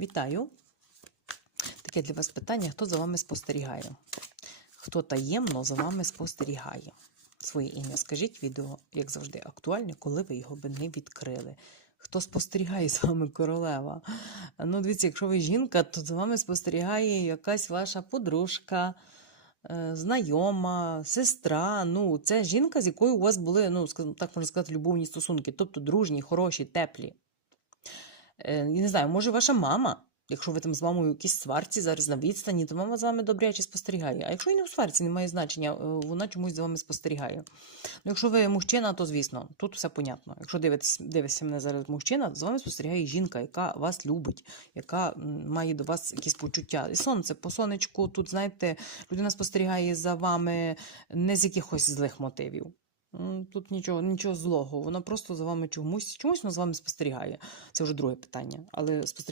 Вітаю! Таке для вас питання: хто за вами спостерігає? Хто таємно за вами спостерігає? Своє ім'я скажіть відео, як завжди, актуальне, коли ви його би не відкрили. Хто спостерігає за вами королева? Ну, дивіться, якщо ви жінка, то за вами спостерігає якась ваша подружка, е, знайома, сестра. Ну, це жінка, з якою у вас були, ну, так можна сказати, любовні стосунки, тобто дружні, хороші, теплі. Е, я не знаю, може, ваша мама, якщо ви там з мамою в якійсь сварці зараз на відстані, то мама за вами добряче спостерігає. А якщо і не в сварці, немає значення, е, вона чомусь за вами спостерігає. Ну, якщо ви мужчина, то звісно, тут все понятно. Якщо дивитесь, дивиться мене зараз мужчина, за вами спостерігає жінка, яка вас любить, яка має до вас якісь почуття. І сонце по сонечку, тут, знаєте, людина спостерігає за вами не з якихось злих мотивів. Тут нічого, нічого злого, вона просто за вами чомусь, чомусь вона з вами спостерігає. Це вже друге питання. Але спостерігає